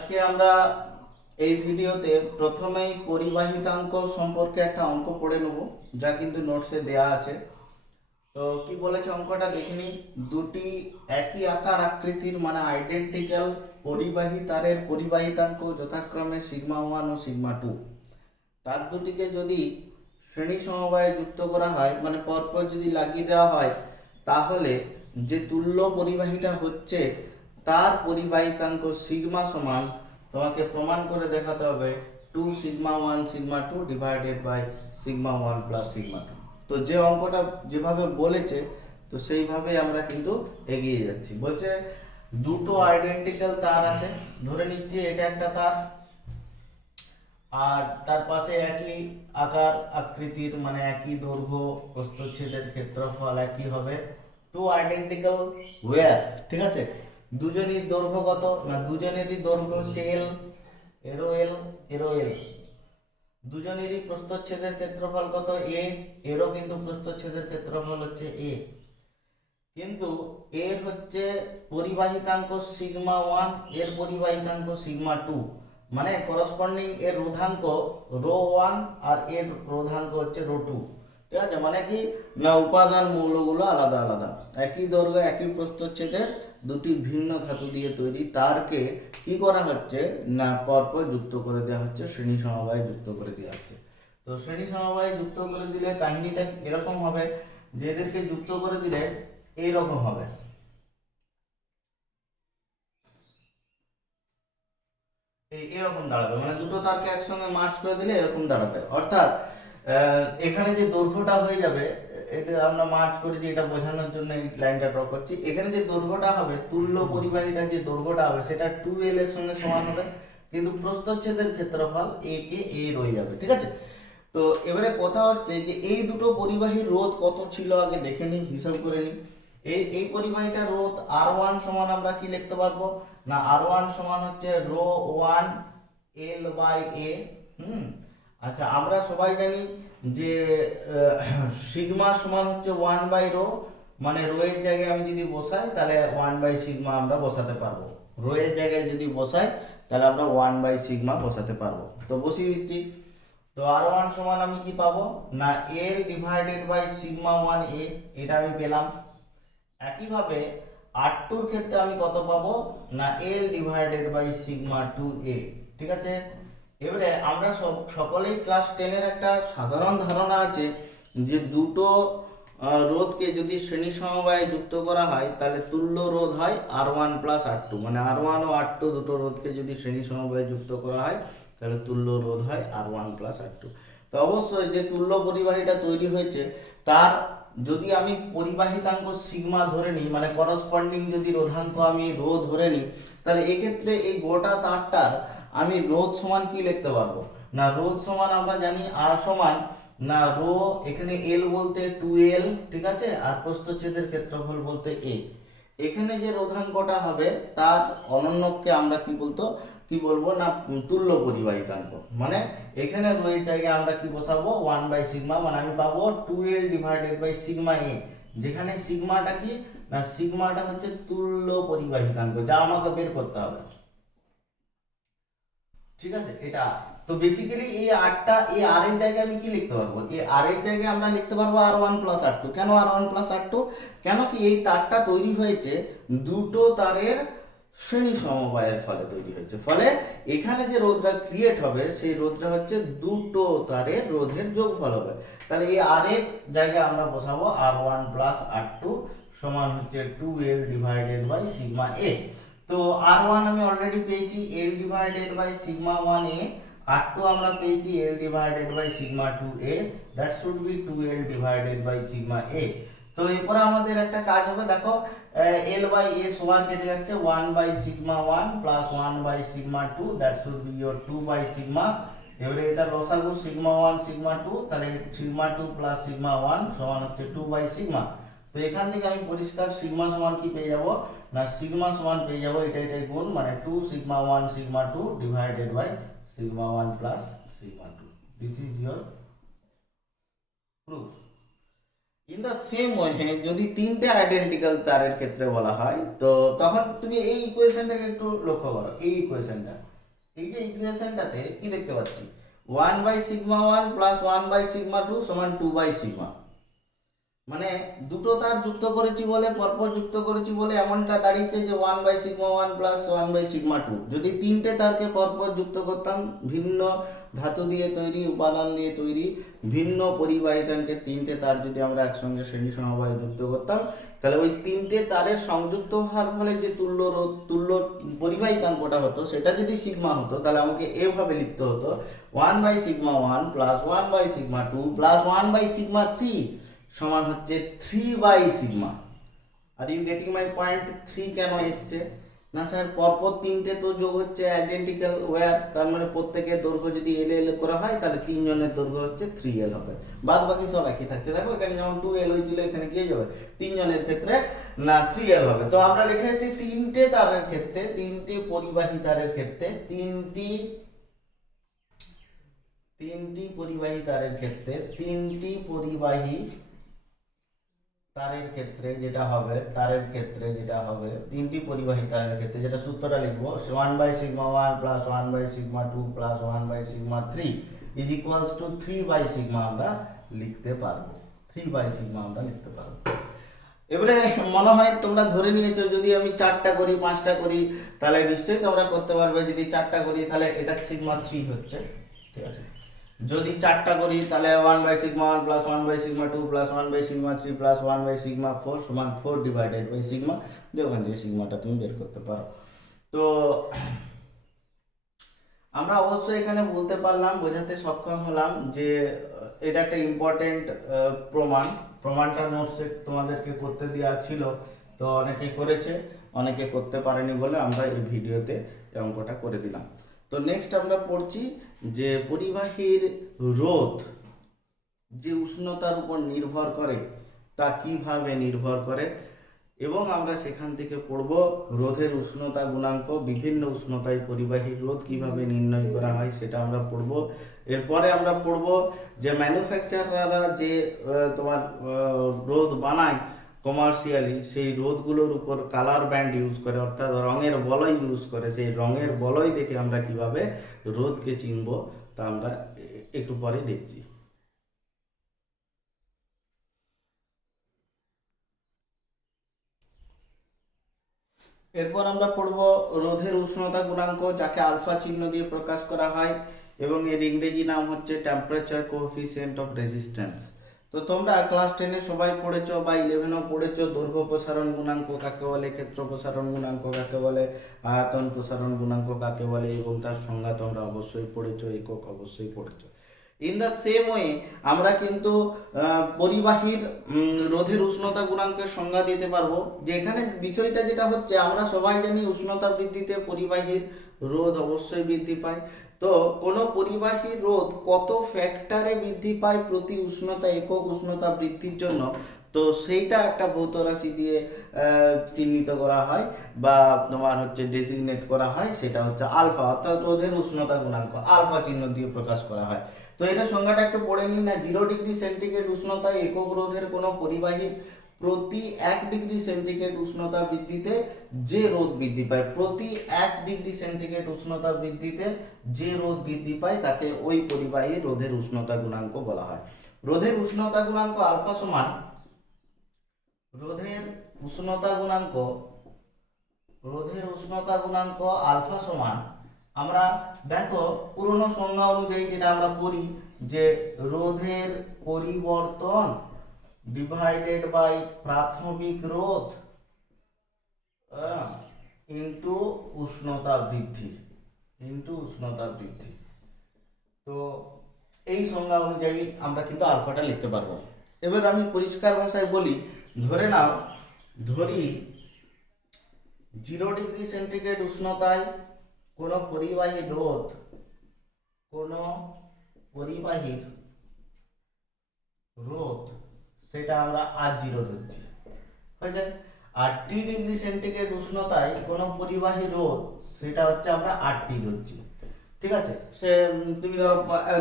আজকে আমরা এই ভিডিওতে প্রথমেই পরিবাহিতাঙ্ক সম্পর্কে একটা অঙ্ক পড়ে নেব, যা কিন্তু নোটসে দেয়া আছে। তো কি বলেছে অঙ্কটা দেখে নিই। দুটি একই আকার আকৃতির মানে আইডেন্টিক্যাল পরিবাহী তারের পরিবাহিতাঙ্ক যথাক্রমে সিগমা ওয়ান ও সিগমা টু, তার দুটিকে যদি শ্রেণী সমবায়ে যুক্ত করা হয়, মানে পরপর যদি লাগিয়ে দেওয়া হয়, তাহলে যে তুল্য পরিবাহীটা হচ্ছে তার পরিবাহিতাঙ্ক সিগমা সমান, তোমাকে প্রমাণ করে দেখাতে হবে two sigma one sigma two divided by sigma one plus sigma two. তো যে অঙ্কটা যেভাবে বলেছে, তো সেইভাবে আমরা কিন্তু এগিয়ে যাচ্ছি। বলছে দুটো আইডেন্টিক্যাল তার আছে, ধরে নিচ্ছি এটা একটা তার, আর তার পাশে একই আকার আকৃতির মানে একই দৈর্ঘ্য, প্রস্থচ্ছেদের ক্ষেত্রফল একই হবে। টু আইডেন্টিক্যাল ওয়্যার, ঠিক আছে। দুজনের দৈর্ঘ্য কত না, দুজনেরই দৈর্ঘ্য হচ্ছে এল, এরো এল, এরো এল। দুজনেরই প্রস্থচ্ছেদের ক্ষেত্রফল কত, এ, এরও কিন্তু প্রস্থচ্ছেদের ক্ষেত্রফল হচ্ছে এ। কিন্তু এর হচ্ছে পরিবাহিতাঙ্ক সিগমা ওয়ান, এর পরিবাহিতাঙ্ক সিগমা টু, মানে করসপন্ডিং এর রোধাঙ্ক রো ওয়ান আর এর রোধাঙ্ক হচ্ছে রো টু। ঠিক আছে, মানে কি না উপাদান মৌলগুলো আলাদা আলাদা, একই দৈর্ঘ্য একই প্রস্থচ্ছেদের দুটি ভিন্ন ধাতু দিয়ে তৈরি তারকে কি করা হচ্ছে না পরপর যুক্ত করে দেওয়া হচ্ছে, শ্রেণী সমবায়ে যুক্ত করে দেওয়া হচ্ছে। তো শ্রেণী সমবায়ে যুক্ত করে দিলে কাহিনীটা এরকম হবে যে এদেরকে যুক্ত করে দিলে এইরকম হবে। এরকম দাঁড়াবে, মানে দুটো তারকে একসঙ্গে মার্চ করে দিলে এরকম দাঁড়াবে। অর্থাৎ এখানে যে দৈর্ঘ্যটা হয়ে যাবে, এটা আমরা মার্চ করেছি এটা বোঝানোর জন্য এই লাইনটা ড্র করছি। এখানে যে দৈর্ঘ্যটা হবে, তুল্য পরিবাহীটা যে দৈর্ঘ্যটা হবে সেটা 2l এর সঙ্গে সমান হবে, কিন্তু প্রস্থচ্ছেদের ক্ষেত্রফল a কে a রয়ে যাবে। ঠিক আছে, তো এবারে কথা হচ্ছে যে এই দুটো পরিবাহীর রোধ কত ছিল আগে দেখে নিই, হিসাব করে নিই। এই পরিবাহীটার রোধ R1 সমান আমরা কি লিখতে পারবো না, R1 সমান হচ্ছে রো ওয়ান এল বাই এ। আচ্ছা, আমরা সবাই জানি যে সিগমা সমান হচ্ছে ওয়ান বাই রো, মানে রো এর জায়গায় আমি যদি বসাই তাহলে ওয়ান বাই সিগমা আমরা বসাতে পারবো। রো এর জায়গায় যদি বসাই তাহলে আমরা ওয়ান বাই সিগমা বসাতে পারবো। তো বসিয়ে দিচ্ছি। তো R1 সমান আমি কি পাবো না L divided by sigma one A, এটা আমি পেলাম। একইভাবে R2 এর ক্ষেত্রে আমি কত পাবো না L divided by sigma two A. ঠিক আছে, এবারে আমরা সকলেই ক্লাস 10 এর একটা সাধারণ ধারণা আছে যে দুটো রোধকে যদি শ্রেণী সমবায়ে যুক্ত করা হয় তাহলে তুল্য রোধ হয় R1 প্লাস R2, মানে R1 ও R2 দুটো রোধকে যদি শ্রেণী সমবায়ে যুক্ত করা হয় তাহলে তুল্য রোধ হয় R1 প্লাস R2। তো অবশ্যই যে তুল্য পরিবাহীটা তৈরি হয়েছে তার যদি আমি পরিবাহিতাঙ্ক সিগমা ধরে নিই, মানে করসপন্ডিং যদি রোধাঙ্ক আমি রো ধরে নিই, তাহলে এক্ষেত্রে এই গোটা তারটার আমি রোধ সমান কি লিখতে পারবো না, রোধ সমান আমরা জানি আর সমান না রো, এখানে এল বলতে 2l, ঠিক আছে, আর প্রস্থচ্ছেদের ক্ষেত্রফল বলতে a। এখানে যে রোধাঙ্কটা হবে তার অনন্যকে আমরা কি বলবো না তুল্য পরিবাহিতাঙ্ক, মানে এখানে রো এর জায়গায় আমরা কি বসাবো ওয়ান বাই সিগমা, মানে আমি পাবো 2l divided by sigma a, যেখানে সিগমাটা কি না সিগমাটা হচ্ছে তুল্য পরিবাহিতাঙ্ক, যা আমাকে বের করতে হবে। ঠিক আছে, এটা তো বেসিক্যালি এই আরটা এই আর এর জায়গায় আমি কি লিখতে পারবো, এই আর এর জায়গায় আমরা লিখতে পারবো R1 প্লাস R2। কেন R1 প্লাস R2? কেন কি এই তারটা তৈরি হয়েছে দুটো তারের শ্রেণী সমবায়ের ফলে তৈরি হয়েছে, ফলে এখানে যে রোধটা ক্রিয়েট হবে সেই রোধটা হচ্ছে দুটো তারের রোধের যোগফল হবে। তাহলে এই আর এর জায়গায় আমরা বসাবো R1 প্লাস R2 সমান হচ্ছে 2l divided by sigma a। তো R1 আমি অলরেডি পেয়েছি L divided by sigma 1a, R2 আমরা পেয়েছি L divided by sigma 2a, that should be 2l divided by sigma a। তো এরপরে আমাদের একটা কাজ হবে, দেখো L বাই a সমান কেটে যাচ্ছে 1 by sigma 1 plus 1 by sigma 2, that should be your 2 by sigma. এবারে এটা লসাগু সিগমা 1 সিগমা 2, তাহলে সিগমা 2 প্লাস সিগমা 1 সমান হচ্ছে 2 বাই সিগমা। তো এখান থেকে আমি পরিষ্কার সিগমা সমান কি পেয়ে যাব না সিগমা সমান পেয়ে যাব এটাই গুণ, মানে 2 sigma 1 sigma 2 divided by sigma 1 plus sigma 2। This is your proof. In the same way যদি তিনটে আইডেন্টিক্যাল তারের ক্ষেত্রে বলা হয়, তো তখন তুমি এই ইকুয়েশনটাকে একটু লক্ষ্য করো, এই ইকুয়েশনটা এই যে ইকুয়েশনটাতে কি দেখতে পাচ্ছি, 1/σ1 প্লাস 1/σ2 সমান 2/σ, মানে দুটো তার যুক্ত করেছি বলে, পরপর যুক্ত করেছি বলে এমনটা দাঁড়িয়েছে যে 1/σ1 প্লাস 1/σ2। যদি তিনটে তারকে পরপর যুক্ত করতাম, ভিন্ন ধাতু দিয়ে তৈরি, উপাদান দিয়ে তৈরি ভিন্ন পরিবাহী তারকে তিনটে তার যদি আমরা একসঙ্গে শ্রেণী সমবায়ে যুক্ত করতাম, তাহলে ওই তিনটে তারের সংযুক্ত হওয়ার ফলে যে তুল্য রোধ, তুল্য পরিবাহিতাঙ্কটা হতো, সেটা যদি সিগমা হতো, তাহলে আমাকে এভাবে লিখতে হতো 1/σ1 প্লাস 1/σ2 প্লাস 1/σ3 সমান হচ্ছে 3/σ। Are you getting my point? 3 কেন এসছে না স্যার, পরপর তিনটে তো যোগ হচ্ছে আইডেন্টিক্যাল ওয়্যার, তার মানে প্রত্যেকের দৈর্ঘ্য যদি এল এল করা হয় তাহলে তিনজনের দৈর্ঘ্য হচ্ছে 3L হবে, বাদ বাকি সব একই থাকছে। দেখো এখানে যেমন 2L হয়েছিল, এখানে কি হয়ে যাবে, তিনজনের ক্ষেত্রে না 3L হবে। তো আমরা লিখেছি তিনটে তারের ক্ষেত্রে, তিনটে পরিবাহী তারের ক্ষেত্রে, তিনটি পরিবাহী তারের ক্ষেত্রে, তিনটি পরিবাহী তারের ক্ষেত্রে যেটা হবে, তিনটি পরিবাহী তারের ক্ষেত্রে যেটা সূত্রটা লিখবো, 1/σ1 plus 1/σ2 plus 1/σ3 is equals to 3/σ আমরা লিখতে পারবো, 3/σ আমরা লিখতে পারবো। এবারে মনে হয় তোমরা ধরে নিয়েছো যদি আমি 4টা করি, 5টা করি, তাহলে নিশ্চয়ই তোমরা করতে পারবে। যদি 4টা করি তাহলে এটা σ3 হচ্ছে, ঠিক আছে। যদি 4টা করি তাহলে 1/σ1 প্লাস 1/σ2 প্লাস 1/σ3 প্লাস 1/σ4 সমান 4/σ, দিয়ে ওখান থেকে সিগমাটা তুমি বের করতে পারো। তো আমরা অবশ্যই এখানে বলতে পারলাম, বোঝাতে সক্ষম হলাম যে এটা একটা ইম্পর্টেন্ট প্রমাণটা নোটসে তোমাদেরকে করতে দেওয়া ছিল, তো অনেকে করেছে, অনেকে করতে পারেনি বলে আমরা এই ভিডিওতে অঙ্কটা করে দিলাম। তো নেক্সট আমরা পড়ছি যে পরিবাহীর রোধ যে উষ্ণতার উপর নির্ভর করে তা কিভাবে নির্ভর করে, এবং আমরা সেখান থেকে পড়ব রোধের উষ্ণতা গুণাঙ্ক, বিভিন্ন উষ্ণতায় পরিবাহীর রোধ কিভাবে নির্ণয় করা হয় সেটা আমরা পড়ব। এরপরে আমরা পড়ব যে ম্যানুফ্যাকচারাররা যে তোমার রোধ বানায় কমার্শিয়ালি, সেই রোধগুলোর উপর কালার ব্যান্ড ইউজ করে, অর্থাৎ রঙের বলয় ইউজ করে, সেই রঙের বলয় দেখে আমরা কিভাবে রোধকে চিনব তা আমরা একটু পরে দেখছি। এরপর আমরা পড়ব রোধের উষ্ণতা গুণাঙ্ক, যাকে আলফা চিহ্ন দিয়ে প্রকাশ করা হয়, এবং এর ইংরেজি নাম হচ্ছে টেম্পারেচার কোএফিসিয়েন্ট অফ রেজিস্ট্যান্স। তো তোমরা ক্লাস 10-এ সবাই পড়েছো বা 11-এও পড়েছো দৈর্ঘ্য প্রসারণ গুণাঙ্ক কাকে বলে, ক্ষেত্র প্রসারণ গুণাঙ্ক কাকে বলে, আয়তন প্রসারণ গুণাঙ্ক কাকে বলে, এবং তার সংজ্ঞা তোমরা অবশ্যই পড়েছো, একক অবশ্যই পড়েছো। ইন দ্য সেম ওয়ে আমরা কিন্তু পরিবাহীর রোধের উষ্ণতা গুণাঙ্কের সংজ্ঞা দিতে পারবো। যে এখানে বিষয়টা যেটা হচ্ছে, আমরা সবাই জানি উষ্ণতা বৃদ্ধিতে পরিবাহীর রোধ অবশ্যই বৃদ্ধি পায়। তো কোনো পরিবাহীর রোধ কত ফ্যাক্টরে বৃদ্ধি পায় প্রতি উষ্ণতা, একক উষ্ণতা বৃদ্ধির জন্য, তো সেইটা একটা ভৌত রাশি দিয়ে চিহ্নিত করা হয় বা তোমার হচ্ছে ডেসিগনেট করা হয়, সেটা হচ্ছে আলফা, অর্থাৎ রোধের উষ্ণতা গুণাঙ্ক আলফা চিহ্ন দিয়ে প্রকাশ করা হয়। তো এটা সংজ্ঞাটা একটু পড়ে নিই না। 0 ডিগ্রি সেন্টিগ্রেড উষ্ণতায় একক রোধের কোনো পরিবাহী প্রতি 1 ডিগ্রি সেন্টিগ্রেড উষ্ণতা বৃদ্ধিতে যে রোধ বৃদ্ধি পায়, প্রতি 1 ডিগ্রি সেন্টিগ্রেড উষ্ণতা বৃদ্ধিতে যে রোধ বৃদ্ধি পায় তাকে ওই পরিবাহী রোধের উষ্ণতা গুণাঙ্ক বলা হয়। রোধের উষ্ণতা গুণাঙ্ক আলফা সমান, রোধের উষ্ণতা গুণাঙ্ক আলফা সমান, আমরা দেখো পুরনো সংজ্ঞা অনুযায়ী যেটা আমরা করি যে রোধের পরিবর্তন ডিভাইডেড বাই প্রাথমিক রোধ ইনটু উষ্ণতা বৃদ্ধি, তো এই সংজ্ঞা অনুযায়ী আমরা কিন্তু আলফাটা লিখতে পারবো। এবার আমি পরিষ্কার ভাষায় বলি, ধরে নাও, ধরি 0 ডিগ্রি সেন্টিগ্রেড উষ্ণতায় কোনো পরিবাহীর রোধ সেটা আমরা R0 ধরছি, হয়েছে। আর T ডিগ্রি সেন্টিগ্রেড উষ্ণতায় কোনো পরিবাহী রোধ সেটা হচ্ছে আমরা RT ধরছি, ঠিক আছে। সে তুমি ধরো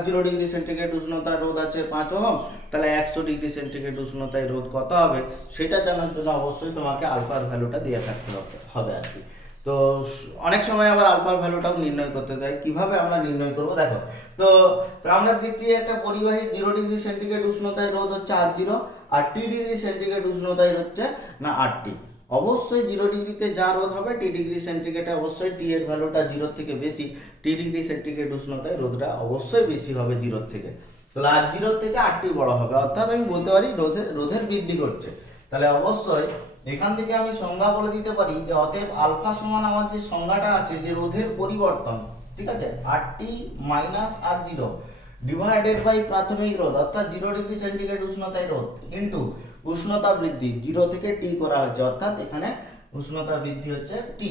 0 ডিগ্রি সেন্টিগ্রেড উষ্ণতায় রোধ আছে 5 ওহম, তাহলে 100 ডিগ্রি সেন্টিগ্রেড উষ্ণতায় রোধ কত হবে সেটা জানার জন্য অবশ্যই তোমাকে আলফার ভ্যালুটা দিয়ে থাকতে হবে আর কি। তো তো অনেক সময় আবার আলফার ভ্যালুটাও নির্ণয় করতে দেয়। কিভাবে আমরা নির্ণয় করব দেখো। তো আমরা দেখছি একটা পরিবাহীর 0°C উষ্ণতায় রোধ হচ্ছে R0 আর T°C উষ্ণতায় হচ্ছে না RT। অবশ্যই 0°তে যা রোধ হবে T°C অবশ্যই T এর ভ্যালুটা 0 থেকে বেশি, T°C উষ্ণতায় রোধটা অবশ্যই বেশি হবে 0 থেকে। তাহলে R0 থেকে RT বড় হবে, অর্থাৎ আমি বলতে পারি রোধের বৃদ্ধি ঘটছে। তাহলে অবশ্যই এখান থেকে আমি সংজ্ঞা বলে দিতে পারি যে অতএব আলফা সমান আমার যে সংজ্ঞাটা আছে যে রোধের পরিবর্তন, ঠিক আছে, RT minus R0 divided by প্রাথমিক রোধ অর্থাৎ 0°C উষ্ণতায় রোধ ইনটু উষ্ণতা বৃদ্ধি 0 থেকে T করা হয়েছে, অর্থাৎ এখানে উষ্ণতা বৃদ্ধি হচ্ছে T।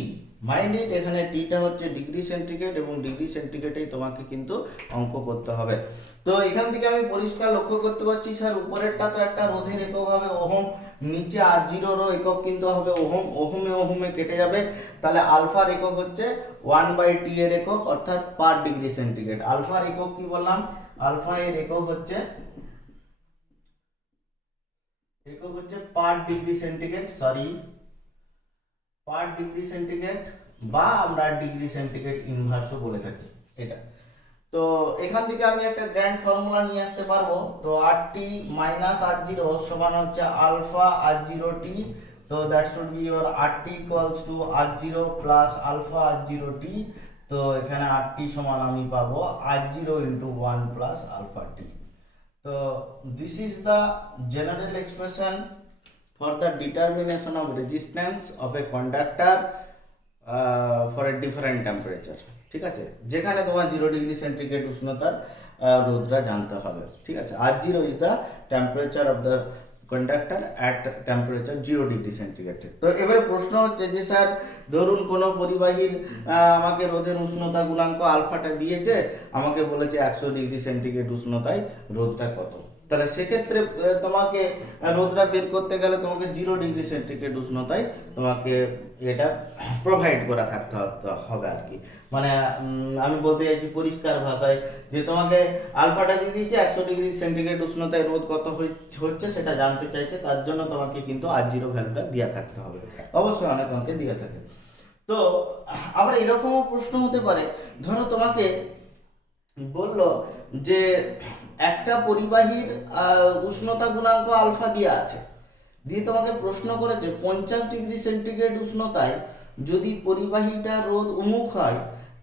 মাইন্ড ইট, এখানে টিটা হচ্ছে ডিগ্রি সেন্টিগ্রেড এবং ডিগ্রি সেন্টিগ্রেডেই তোমাকে কিন্তু অঙ্ক করতে হবে। তো এখান থেকে আমি পরিষ্কার লক্ষ্য করতে পারছি স্যার উপরেরটা তো একটা রোধের একক হবে ওহম, নিচে R0 একক কিন্তু হবে ওহম, ওহমে ওহমে কেটে যাবে। তাহলে আলফার একক হচ্ছে 1/T এর একক অর্থাৎ পার ডিগ্রি সেন্টিগ্রেড। আলফার একক কি বললাম, আলফা এর একক হচ্ছে পার ডিগ্রি সেন্টিগ্রেড, পার ডিগ্রি সেন্টিগ্রেড বা আমরা ডিগ্রি সেন্টিগ্রেড ইনভার্সও বলে থাকি এটা। তো এখান থেকে আমি একটা গ্র্যান্ড ফর্মুলা নিয়ে আসতে পারবো। তো RT মাইনাস R0 সমান হচ্ছে আলফা R0T। তো that should be your RT equals to R0 plus alpha R0T। তো এখানে RT সমান আমি পাবো R0 into 1 plus alpha T। তো this is the general expression for the determination of resistance of a conductor for a different temperature। ঠিক আছে, যেখানে তোমার 0°C উষ্ণতার রোধটা জানতে হবে। ঠিক আছে, R0 is the temperature of the conductor at temperature 0°C। তো এবারে প্রশ্ন হচ্ছে যে স্যার ধরুন কোনো পরিবাহীর আমাকে রোধের উষ্ণতা গুণাঙ্ক আলফাটা দিয়েছে, আমাকে বলেছে 100°C উষ্ণতায় রোধটা কত। তাহলে সেক্ষেত্রে তোমাকে রোধটা বের করতে গেলে তোমাকে 0°C উষ্ণতায় তোমাকে এটা প্রোভাইড করা থাকতে হবে আর কি। মানে আমি বলতে চাইছি পরিষ্কার ভাষায় যে তোমাকে আলফাটা দিয়ে দিয়েছে 100°C উষ্ণতায় রোধ কত হচ্ছে সেটা জানতে চাইছে, তার জন্য তোমাকে কিন্তু R0 ভ্যালুটা দেওয়া থাকতে হবে। অবশ্যই অনেক অঙ্কে দেওয়া থাকে। তো আবার এরকমও প্রশ্ন হতে পারে, ধরো তোমাকে বললো যে একটা পরিবাহীর উষ্ণতা গুণাঙ্ক আলফা দেওয়া আছে, দিয়ে তোমাকে প্রশ্ন করেছে 50°C উষ্ণতায় যদি পরিবাহীটা রোধ উন্মুখ হয়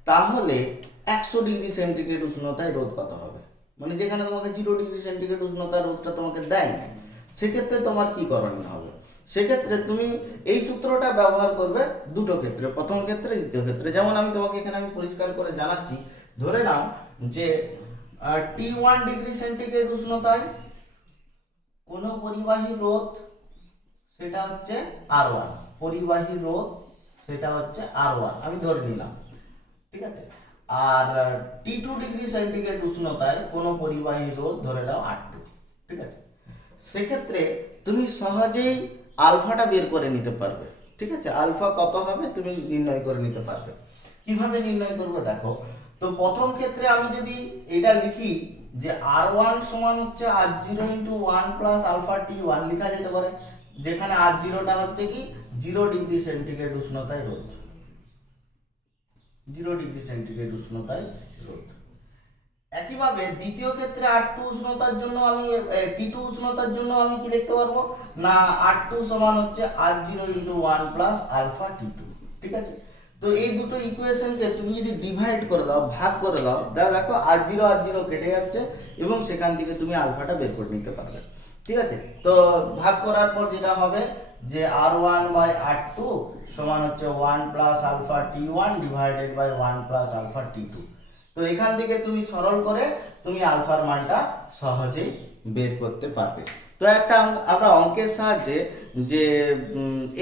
তাহলে 100°C উষ্ণতায় রোধ কত হবে। মানে যেখানে তোমাকে 0°C উষ্ণতার রোধটা তোমাকে দেয় না, সেক্ষেত্রে তোমার কি করণীয় হবে। সেক্ষেত্রে তুমি এই সূত্রটা ব্যবহার করবে দুটো ক্ষেত্রে, প্রথম ক্ষেত্রে দ্বিতীয় ক্ষেত্রে। যেমন আমি তোমাকে এখানে আমি পরিষ্কার করে জানাচ্ছি, ধরে নাও যে T1°C উষ্ণতায় কোনো পরিবাহী রোধ সেটা হচ্ছে R1, পরিবাহী রোধ সেটা হচ্ছে R1 আমি ধরে নিলাম, ঠিক আছে। আর T2°C উষ্ণতায় কোনো পরিবাহী রোধ ধরে নাও R2, ঠিক আছে। সেক্ষেত্রে তুমি সহজেই আলফাটা বের করে নিতে পারবে, ঠিক আছে। আলফা কত হবে তুমি নির্ণয় করে নিতে পারবে। কিভাবে নির্ণয় করবে দেখো। তো প্রথম ক্ষেত্রে আমি যদি এটা লিখি যে R1 সমান হচ্ছে R0 into 1 plus alpha T1 লেখা যেতে পারে, যেখানে R0টা হচ্ছে কি 0°C উষ্ণতায় রোধ, 0°C উষ্ণতায় রোধ। একইভাবে দ্বিতীয় ক্ষেত্রে R2 উষ্ণতার জন্য আমি T2 উষ্ণতার জন্য আমি কি লিখতে পারবো না R2 সমান হচ্ছে R0 into 1 plus alpha T2, ঠিক আছে। তো এই দুটো ইকুয়েশনকে তুমি যদি ডিভাইড করে দাও, ভাগ করে দাও, দেখো R0 R0 কেটে যাচ্ছে এবং সেখান থেকে তুমি আলফাটা বের করে নিতে পারবে, ঠিক আছে। তো ভাগ করার পর যেটা হবে যে R1 বাই R2 সমান হচ্ছে 1 plus alpha T1 divided by 1 plus alpha T2। তো এখান থেকে তুমি সরল করে তুমি আলফার মানটা সহজেই বের করতে পারবে। তো একটা আমরা অঙ্কের সাহায্যে যে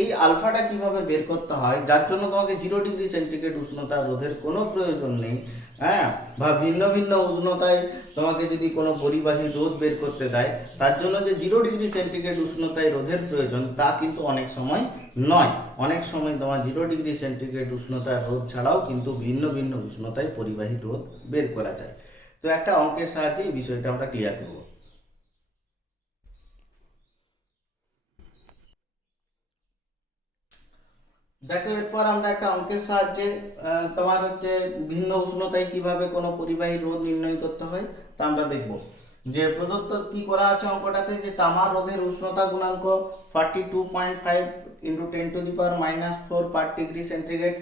এই আলফাটা কিভাবে বের করতে হয়, যার জন্য তোমাকে 0°C উষ্ণতা রোধের কোনো প্রয়োজন নেই, হ্যাঁ, বা ভিন্ন ভিন্ন উষ্ণতায় তোমাকে যদি কোনো পরিবাহী রোধ বের করতে দেয়, তার জন্য যে 0°C উষ্ণতায় রোধের প্রয়োজন তা কিন্তু অনেক সময় নয়। অনেক সময় তোমার 0°C উষ্ণতার রোধ ছাড়াও কিন্তু ভিন্ন ভিন্ন উষ্ণতায় পরিবাহী রোধ বের করা যায়। তো একটা অঙ্কের সাহায্যে এই বিষয়টা আমরা ক্লিয়ার করব। দেখো এরপর আমরা একটা অঙ্কের সাহায্যে তোমার হচ্ছে ভিন্ন উষ্ণতায় কিভাবে কোনো পরিবাহী রোধ নির্ণয় করতে হয় তা আমরা দেখব। যে প্রদত্ত কি করা আছে অঙ্কটাতে, যে তামার রোধের উষ্ণতা গুণাঙ্ক 42.5 into 10⁻⁻⁴ per degree centigrade.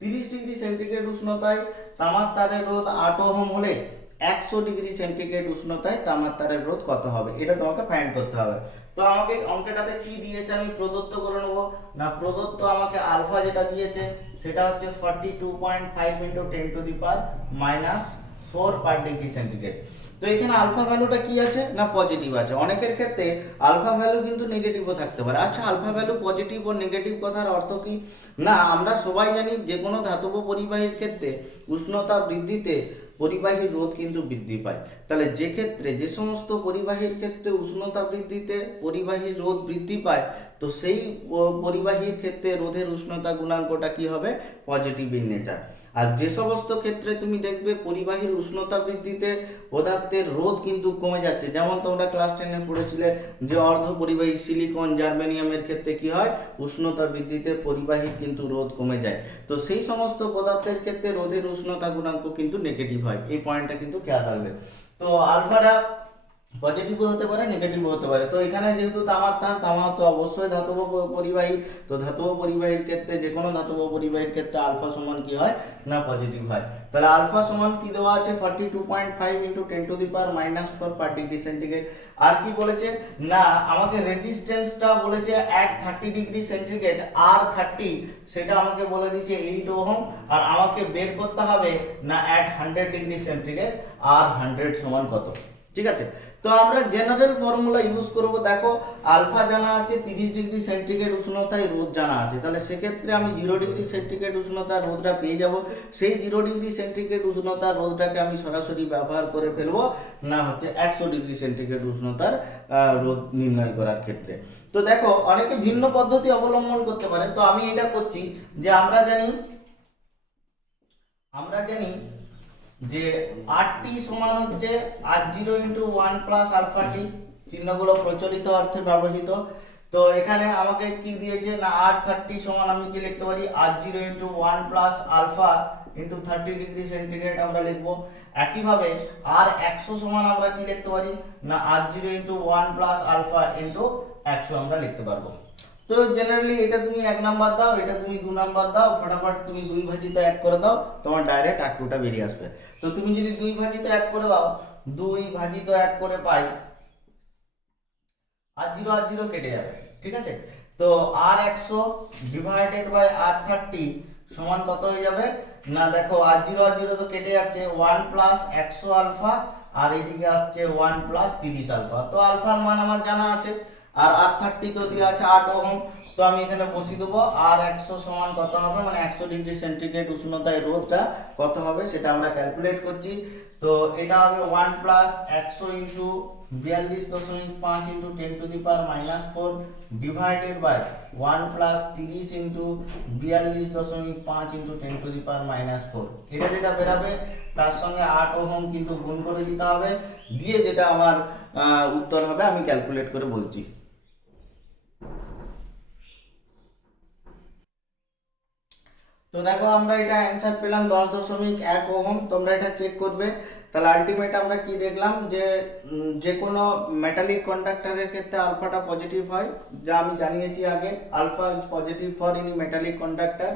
30 degree centigrade উষ্ণতায় তামার তারের রোধ 8 ওহম হলে 100 ডিগ্রি সেন্টিগ্রেড উষ্ণতায় তামার তারের রোধ কত হবে, এটা তোমাকে ফাইন্ড করতে হবে। তো আমাকে অঙ্কটাতে কি দিয়েছে আমি প্রদত্ত করে নেবো না। প্রদত্ত আমাকে আলফা যেটা দিয়েছে সেটা হচ্ছে 42.5 ইন্টু 10⁻⁻⁴ পার ডিগ্রি সেন্টিগ্রেড। তো এখানে আলফা ভ্যালুটা কি আছে না পজিটিভ আছে। অনেকের ক্ষেত্রে আলফা ভ্যালু কিন্তু নেগেটিভও থাকতে পারে। আচ্ছা, আলফা ভ্যালু পজিটিভ ও নেগেটিভ কথার অর্থ কি না, আমরা সবাই জানি যে কোনো ধাতব পরিবাহীর ক্ষেত্রে উষ্ণতা বৃদ্ধিতে পরিবাহীর রোধ কিন্তু বৃদ্ধি পায়। তাহলে যে ক্ষেত্রে যে সমস্ত পরিবাহীর ক্ষেত্রে উষ্ণতা বৃদ্ধিতে পরিবাহীর রোধ বৃদ্ধি পায়, তো সেই পরিবাহীর ক্ষেত্রে রোধের উষ্ণতা গুণাঙ্কটা কি হবে, পজিটিভ ইন নেচার। আর যে সমস্ত ক্ষেত্রে তুমি দেখবে পরিবাহীর উষ্ণতা বৃদ্ধিতে পদার্থের রোধ কিন্তু কমে যাচ্ছে, যেমন তোমরা ক্লাস 10-এ পড়েছিলে যে অর্ধ পরিবাহী সিলিকন জার্মেনিয়ামের ক্ষেত্রে কি হয়, উষ্ণতা বৃদ্ধিতে পরিবাহীর কিন্তু রোধ কমে যায়। তো সেই সমস্ত পদার্থের ক্ষেত্রে রোধের উষ্ণতা গুণাঙ্ক কিন্তু নেগেটিভ হয়। এই পয়েন্টটা কিন্তু খেয়াল রাখবে। তো আলফাটা পজিটিভও হতে পারে নেগেটিভও হতে পারে। তো এখানে যেহেতু তামার তার, তামা তো অবশ্যই ধাতব পরিবাহী। তো ধাতব পরিবাহীর ক্ষেত্রে যে কোনো ধাতব পরিবাহীর ক্ষেত্রে আলফা সমান কি হয় না পজিটিভ হয়। তাহলে আলফা সমান কি দেওয়া আছে 42.5 ইন্টু 10⁻⁻⁴ পার ডিগ্রি সেন্টিগ্রেড। আর কি বলেছে না আমাকে রেজিস্ট্যান্সটা বলেছে অ্যাট 30 ডিগ্রি সেন্টিগ্রেড আর 30 সেটা আমাকে বলে দিয়েছে 8 ওহম। আর আমাকে বের করতে হবে না অ্যাট 100 ডিগ্রি সেন্টিগ্রেড আর 100 সমান কত। ঠিক আছে, তো আমরা জেনারেল ফর্মুলা ইউজ করব। দেখো আলফা জানা আছে 30 ডিগ্রি সেন্টিগ্রেড উষ্ণতায় রোধ জানা আছে, তাহলে সেক্ষেত্রে আমি 0 ডিগ্রি সেন্টিগ্রেড উষ্ণতার রোধটা পেয়ে যাব। সেই 0 ডিগ্রি সেন্টিগ্রেড উষ্ণতার রোধটাকে আমি সরাসরি ব্যবহার করে ফেলবো না হচ্ছে 100 ডিগ্রি সেন্টিগ্রেড উষ্ণতার রোধ নির্ণয় করার ক্ষেত্রে। তো দেখো অনেকে ভিন্ন পদ্ধতি অবলম্বন করতে পারে। তো আমি এটা করছি যে আমরা জানি যে আর.টি সমান হচ্ছে r0 ইন্টু 1 প্লাস আলফা টি, চিহ্নগুলো প্রচলিত অর্থে ব্যবহৃত। তো এখানে আমাকে কি দিয়েছে না r30 সমান আমি কি লিখতে পারি r0 into 1 plus alpha into 30 degree centigrade আমরা লিখবো। একইভাবে r100 সমান আমরা কি লিখতে পারি না r0 into 1 plus alpha into 100 আমরা লিখতে পারবো। তো জেনারেলি এটা তুমি 1 নাম্বার দাও, এটা তুমি 2 নাম্বার দাও, ফটাফট তুমি 2 ভাজিত 1 করে দাও, তোমার ডাইরেক্ট r2টা বেরিয়ে আসবে। তো তুমি যদি 2 ভাজিত 1 করে দাও, 2 ভাজিত 1 করে পাই r0 r0 কেটে যাবে। ঠিক আছে, তো r100 ডিভাইডেড বাই r30 সমান কত হয়ে যাবে না দেখো r0 r0 তো কেটে যাচ্ছে 1 প্লাস 100 আলফা আর এদিকে আসছে 1 প্লাস 30 আলফা। তো আলফার মান আমার জানা আছে আর r30 তো দেওয়া আছে 8 ওহম। তো আমি এখানে বসিয়ে দেবো r100 সমান কত হবে মানে 100 ডিগ্রি সেন্টিগ্রেড উষ্ণতায় রোধটা কত হবে সেটা আমরা ক্যালকুলেট করছি। তো এটা হবে 1 plus 100 into 42.5 into 10⁻⁻⁴ divided by 1 plus 30 into 42.5 into 10⁻⁻⁴। এটা যেটা বেরাবে তার সঙ্গে 8 ওহম কিন্তু গুণ করে দিতে হবে, দিয়ে যেটা আমার উত্তর হবে আমি ক্যালকুলেট করে বলছি। তো দেখো আমরা এটা অ্যান্সার পেলাম 10.1 ওহম। তোমরা এটা চেক করবে। তাহলে আলটিমেট আমরা কি দেখলাম যে যে কোনো মেটালিক কন্ডাক্টরের ক্ষেত্রে আলফাটা পজিটিভ হয়, যা আমি জানিয়েছি আগে। Alpha is positive for any metallic conductor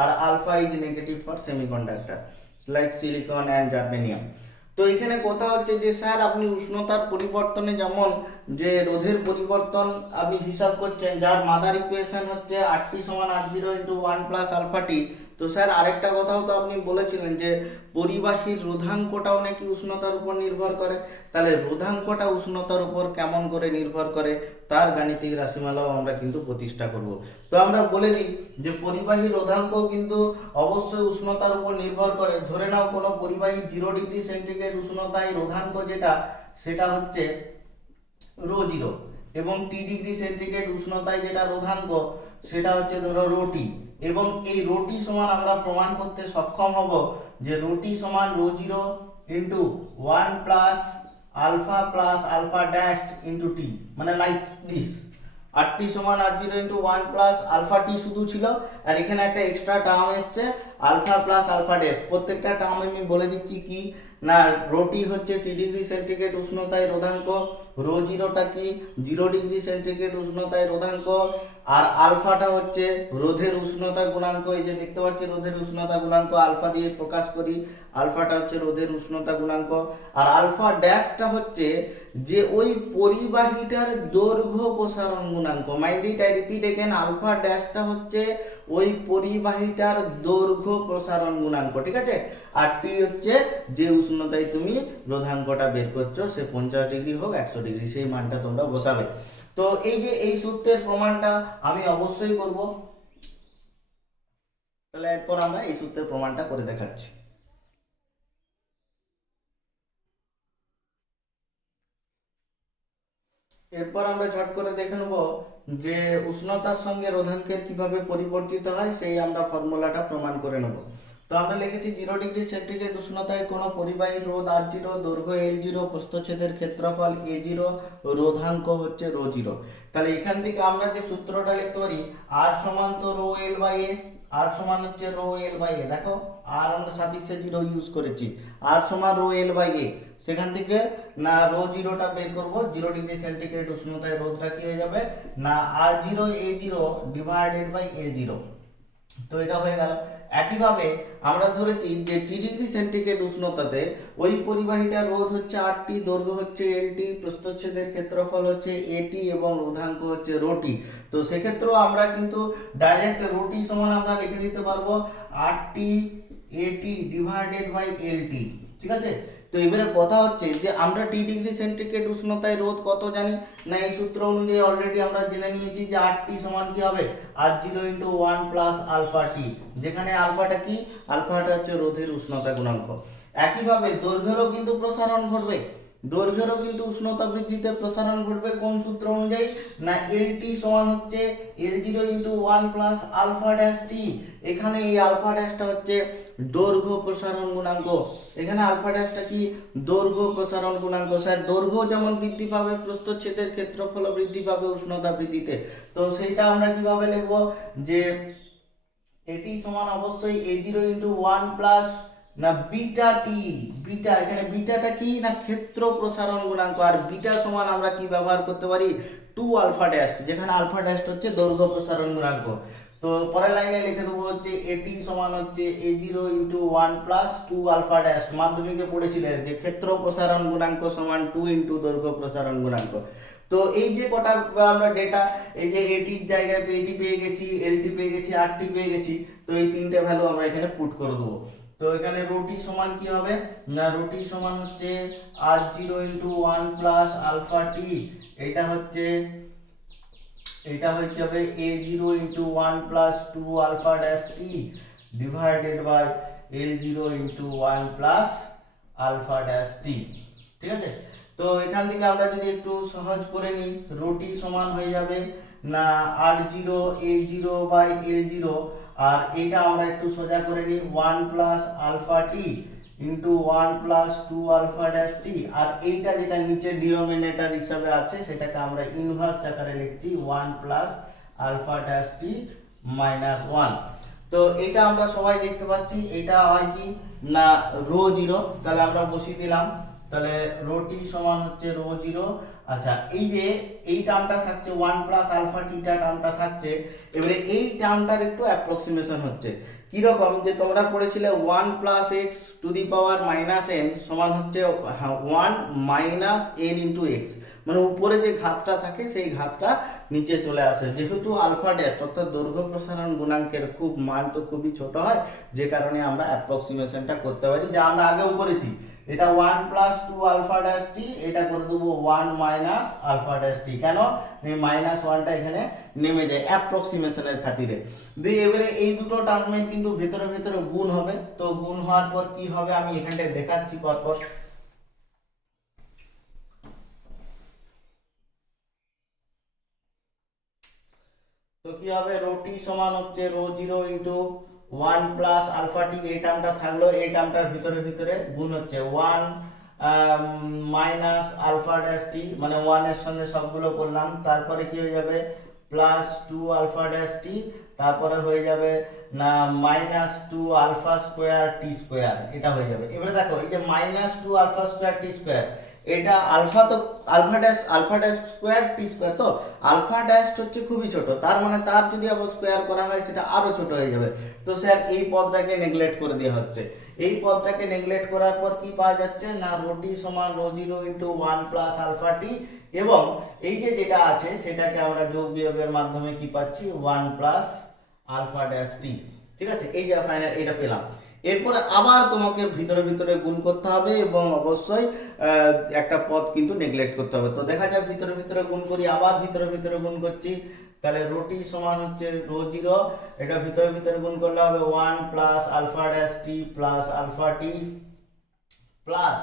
আর alpha is negative for semiconductor like silicon and germanium. তো এখানে কথা হচ্ছে যে স্যার আপনি উষ্ণতার পরিবর্তনে যেমন যে রোধের পরিবর্তন আপনি হিসাব করছেন, যার মাদার ইকুয়েশন হচ্ছে r/t সমান r0 into 1 plus alpha T. তো স্যার আরেকটা কথাও তো আপনি বলেছিলেন যে পরিবাহীর রোধাঙ্কটাও নাকি উষ্ণতার উপর নির্ভর করে। তাহলে রোধাঙ্কটা উষ্ণতার উপর কেমন করে নির্ভর করে তার গাণিতিক রাশিমালাও আমরা কিন্তু প্রতিষ্ঠা করব। তো আমরা বলে দিই যে পরিবাহী রোধাঙ্কও কিন্তু অবশ্যই উষ্ণতার উপর নির্ভর করে। ধরে নাও কোনো পরিবাহী 0 ডিগ্রি সেন্টিগ্রেড উষ্ণতায় রোধাঙ্ক যেটা সেটা হচ্ছে ρ0 এবং টি ডিগ্রি সেন্টিগ্রেড উষ্ণতায় যেটা রোধাঙ্ক সেটা হচ্ছে ধরো ρt। এবং এই ρt সমান আমরা প্রমাণ করতে সক্ষম হব যে ρt সমান ρ0 into 1 plus alpha dash into T, মানে লাইক দিস। আর টি সমান R zero into one plus alpha T শুধু ছিল, আর এখানে একটা এক্সট্রা টার্ম এসছে আলফা প্লাস আলফা ড্যাশ। প্রত্যেকটা টার্ম আমি বলে দিচ্ছি কি না, রোটি হচ্ছে টি ডিগ্রি সেন্টিগ্রেড উষ্ণতায় রোধাঙ্ক, রো জিরোটা কি 0 ডিগ্রি সেন্টিগ্রেড উষ্ণতায় রোধাঙ্ক, আর আলফাটা হচ্ছে রোধের উষ্ণতা গুণাঙ্ক। এই যে দেখতে পাচ্ছি রোধের উষ্ণতা গুণাঙ্ক আলফা দিয়ে প্রকাশ করি, আলফাটা হচ্ছে রোধের উষ্ণতা গুণাঙ্ক। আর আলফা ড্যাশটা হচ্ছে যে ওই পরিবাহীটার দৈর্ঘ্য প্রসারণ গুণাঙ্ক। Mind it, I repeat again, alpha ড্যাশটা হচ্ছে ওই পরিবাহীটার দৈর্ঘ্য প্রসারণ গুণাঙ্ক, ঠিক আছে। আর টি হচ্ছে যে উষ্ণতায় তুমি রোধাঙ্কটা বের করছো, সে 50 ডিগ্রি হোক 100 ডিগ্রি, সেই মানটা তোমরা বসাবে। তো এই যে এই সূত্রের প্রমাণটা আমি অবশ্যই করব, তাহলে এরপর আমরা এই সূত্রের প্রমাণটা করে দেখাচ্ছি। এরপর আমরা ঝট করে দেখে নেব যে উষ্ণতার সঙ্গে রোধাঙ্কের কিভাবে পরিবর্তিত হয়, সেই আমরা ফর্মুলাটা প্রমাণ করে নেব। তো আমরা লিখেছি 0 ডিগ্রি সেন্টিগ্রেড উষ্ণতায় কোনো পরিবাহী রোধ আর জিরো, দৈর্ঘ্য এল জিরো, প্রস্থচ্ছেদের ক্ষেত্রফল এ জিরো, রোধাঙ্ক হচ্ছে রো জিরো। তাহলে এখান থেকে আমরা যে সূত্রটা লিখতে পারি, আর সমান তো রো এল বাই এ, আর সমান হচ্ছে রো এল বাই এ। দেখো আর আমরা সাফিক্সে জিরো ইউজ করেছি, আর সমান রো এল বাই এ। সেখান থেকে না রো জিরোটা বের করবো, 0 ডিগ্রি সেন্টিগ্রেড উষ্ণতায় রোধটা কি হয়ে যাবে না R zero A zero divided by A zero. তো এটা হয়ে গেল। একইভাবে আমরা ধরেছি যে টি ডিগ্রি সেন্টিগ্রেড উষ্ণতাতে ওই পরিবাহীটার রোধ হচ্ছে আর টি, দৈর্ঘ্য হচ্ছে এল টি, প্রস্থচ্ছেদের ক্ষেত্রফল হচ্ছে এটি এবং রোধাঙ্ক হচ্ছে রোটি। তো সেক্ষেত্রেও আমরা কিন্তু ডাইরেক্ট রোটি সমান আমরা লিখে দিতে পারবো আর টি এটি ডিভাইডেড বাই এল টি, ঠিক আছে। তো এবারে কথা হচ্ছে যে আমরা টি ডিগ্রি সেন্টিগ্রেড উষ্ণতায় রোধ কত জানি না, এই সূত্র অনুযায়ী অলরেডি আমরা জেনে নিয়েছি যে আর টি সমান কি হবে R zero into one plus alpha T, যেখানে আলফাটা কি, আলফাটা হচ্ছে রোধের উষ্ণতা গুণাঙ্ক। একইভাবে দৈর্ঘ্যেরও কিন্তু প্রসারণ ঘটবে, দৈর্ঘ্যেরও কিন্তু উষ্ণতা বৃদ্ধিতে প্রসারণ ঘটবে। কোন সূত্র অনুযায়ী না এল টি সমান হচ্ছে L zero into one plus alpha dash T. এখানে এই আলফা ড্যাশটা হচ্ছে দৈর্ঘ্য প্রসারণ গুণাঙ্ক, এখানে আলফা ড্যাশটা কি দৈর্ঘ্য প্রসারণ গুণাঙ্ক। স্যার দৈর্ঘ্য যেমন বৃদ্ধি পাবে, প্রস্থচ্ছেদের ক্ষেত্রফল বৃদ্ধি পাবে উষ্ণতা বৃদ্ধিতে। তো সেইটা আমরা কিভাবে লিখব যে এটি সমান অবশ্যই এ জিরো ইন্টু ওয়ান প্লাস না বিটা টি, বিটা এখানে বিটাটা কি না ক্ষেত্র প্রসারণ গুণাঙ্ক, আর বিটা সমান আমরা কি ব্যবহার করতে পারি 2 আলফা ড্যাশ, যেখানে আলফা ড্যাশ হচ্ছে দৈর্ঘ্য প্রসারণ গুণাঙ্ক। তো পরের লাইনে লিখে দেবো হচ্ছে এটি সমান হচ্ছে A zero into one plus 2 alpha dash. মাধ্যমিকে পড়েছিলেন যে ক্ষেত্র প্রসারণ গুণাঙ্ক সমান 2 ইন্টু দৈর্ঘ্য প্রসারণ গুণাঙ্ক। তো এই যে কটা আমরা ডেটা, এই যে এটির জায়গায় এটি পেয়ে গেছি, এলটি পেয়ে গেছি, আরটি পেয়ে গেছি, তো এই তিনটে ভ্যালু আমরা এখানে পুট করে দেবো। তো এখানে রোটি সমান কি হবে না রোটি সমান হচ্ছে R zero into one plus alpha T, এটা হচ্ছে হবে A zero into one plus 2 alpha dash T divided by L zero into one plus alpha dash T, ঠিক আছে। তো এখান থেকে আমরা যদি একটু সহজ করে নিই, রোটি সমান হয়ে যাবে না R zero A zero by L zero, আর এটা আমরা একটু সোজা করে নিই 1 plus alpha T into 1 plus 2 alpha dash T, আর এইটা যেটা নিচে ডিনোমিনেটর হিসাবে আছে সেটাকে আমরা ইনভার্স আকারে লিখছি 1 প্লাস আলফা ড্যাশ টি মাইনাস 1। তো এটা আমরা সবাই দেখতে পাচ্ছি, এটা হয় কি না রো জিরো, তাহলে আমরা বসিয়ে দিলাম, তাহলে রোটি সমান হচ্ছে রো জিরো। আচ্ছা এই যে এই টার্মটা থাকছে 1 প্লাস আলফা টিটা টার্মটা থাকছে, এবারে এই টার্মটার একটু অ্যাপ্রক্সিমেশন হচ্ছে কি রকম, যে তোমরা পড়েছিলে 1 plus x to the power minus N সমান হচ্ছে 1 মাইনাস এন ইন্টু এক্স, মানে উপরে যে ঘাতটা থাকে সেই ঘাতটা নিচে চলে আসে। যেহেতু আলফা ড্যাশ অর্থাৎ দৈর্ঘ্য প্রসারণ গুণাঙ্কের খুব মান তো খুবই ছোট হয়, যে কারণে আমরা অ্যাপ্রক্সিমেশনটা করতে পারি, যা আমরা আগেও করেছি। এটা 1 প্লাস 2 আলফা ড্যাশ টি, এটা করে দেবো 1 মাইনাস আলফা ড্যাশ টি। কেন এই মাইনাস 1টা এখানে নেমে দেয় অ্যাপ্রক্সিমেশনের খাতিরে। দিয়ে এবারে এই দুটো টার্মে কিন্তু ভেতরে ভেতরে গুণ হবে, তো গুণ হওয়ার পর কি হবে আমি এখানটায় দেখাচ্ছি পরপর। তো কি হবে রোটি সমান হচ্ছে rho zero into 1 plus alpha T, এই টার্মটা থাকলো, এই টার্মটার ভিতরে ভিতরে গুণ হচ্ছে 1 মাইনাস আলফা ড্যাশ টি, মানে 1 এর সঙ্গে সবগুলো করলাম, তারপরে কি হয়ে যাবে প্লাস 2 আলফা ড্যাশ টি, তারপরে হয়ে যাবে না মাইনাস 2 আলফা স্কোয়ার টি স্কোয়ার, এটা হয়ে যাবে। এবারে দেখো এই যে মাইনাস 2 আলফা স্কোয়ার টি স্কোয়ার, এটা আলফা তো আলফা ড্যাশ স্কোয়ার টি স্কোয়ার, তো আলফা ড্যাশ হচ্ছে খুবই ছোট, তার মানে তার যদি আবার স্কোয়ার করা হয় সেটা আরো ছোট হয়ে যাবে। তো স্যার এই পদটাকে নেগলেক্ট করে দেওয়া হচ্ছে। এই পদটাকে নেগলেক্ট করার পর কি পাওয়া যাচ্ছে না রো টি সমান rho zero into 1 plus alpha T, এবং এই যে যেটা আছে সেটাকে আমরা যোগ বিয়োগের মাধ্যমে কি পাচ্ছি 1 প্লাস আলফা ড্যাশ টি। ঠিক আছে, এই যে ফাইনাল এটা পেলাম। এরপরে আবার তোমাকে ভিতরে ভিতরে গুণ করতে হবে এবং অবশ্যই একটা পদ কিন্তু নেগলেক্ট করতে হবে। তো দেখা যাক ভিতরে ভিতরে গুণ করি, আবার ভিতরে ভিতরে গুণ করছি, তাহলে রোটি সমান হচ্ছে রো জিরো, এটা ভিতরে ভিতরে গুণ করলে হবে 1 plus alpha dash T plus alpha T plus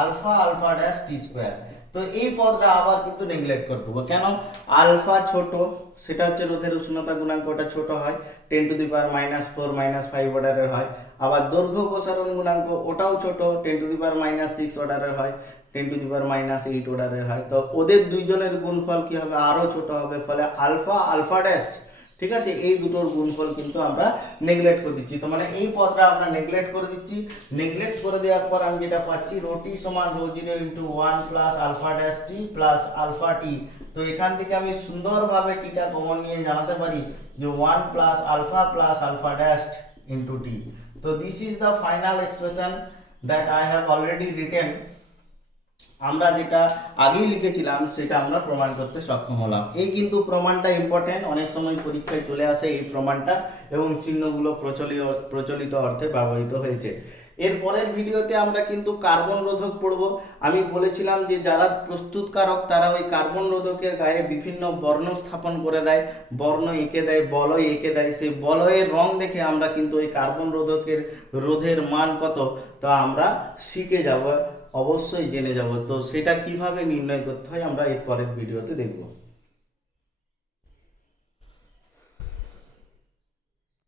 alpha dash T square. তো এই পদটা আবার কিন্তু নেগলেক্ট করতে হবে, কেন? আলফা ছোট, সেটা হচ্ছে রোধের উষ্ণতা গুণাঙ্ক, ওটা ছোট হয়, 10 টু দি পাওয়ার -4 -5 অর্ডারের হয়। আবার দৈর্ঘ্য প্রসারণ গুণাঙ্ক ওটাও ছোট, 10 টু দি পাওয়ার -6 অর্ডারের হয়, 10 টু দি পাওয়ার -8 অর্ডারের হয়। তো ওদের দুইজনের গুণফল কি হবে? আরো ছোট হবে, ফলে আলফা ড্যাশ, ঠিক আছে, এই দুটোর গুণফল কিন্তু আমরা নেগলেক্ট করে দিচ্ছি। তো মানে এই পদটা আমরা নেগলেক্ট করে দিচ্ছি। নেগলেক্ট করে দেওয়ার পর আমি যেটা পাচ্ছি রোটি সমান rho zero into 1 plus alpha dash T plus alpha T. তো এখান থেকে আমি সুন্দরভাবে টিটা কমন নিয়ে জানাতে পারি যে 1 প্লাস আলফা ড্যাশ ইন্টু টি। তো this is the final expression that I have already written. আমরা যেটা আগেই লিখেছিলাম সেটা আমরা প্রমাণ করতে সক্ষম হলাম। এই কিন্তু প্রমাণটা ইম্পর্টেন্ট, অনেক সময় পরীক্ষায় চলে আসে এই প্রমাণটা, এবং চিহ্নগুলো প্রচলিত অর্থে ব্যবহৃত হয়েছে। এর পরের ভিডিওতে আমরা কিন্তু কার্বন রোধক পড়ব। আমি বলেছিলাম যে যারা প্রস্তুতকারক তারা ওই কার্বন রোধকের গায়ে বিভিন্ন বর্ণ স্থাপন করে দেয়, বর্ণ এঁকে দেয়, বলয় এঁকে দেয়। সেই বলয়ের রং দেখে আমরা কিন্তু ওই কার্বন রোধকের রোধের মান কত তা আমরা শিখে যাব, অবশ্যই জেনে যাব। তো সেটা কিভাবে নির্ণয় করতে হয় আমরা এর পরের ভিডিওতে দেখব।